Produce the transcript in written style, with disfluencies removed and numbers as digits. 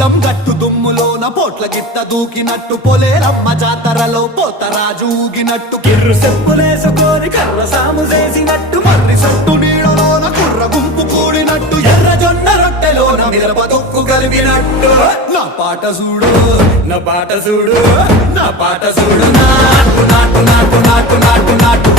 పొలం గట్టు దుమ్ములోన పోట్ల గిట్ట దూకినట్టు పొలేరమ్మ జాతరలో పోతరాజు ఊగినట్టు కిర్రు చెప్పులేసుకొని కర్ర సాము చేసినట్టు మర్రి సొట్టు నీడలోన కుర్ర గుంపు కూడినట్టు ఎర్ర జొన్న రొట్టెలోన మిరప తొక్కు కలిపినట్టు నా పాట చూడు నా పాట చూడు నా పాట చూడు నాటు నాటు నాటు నాటు నాటు నాటు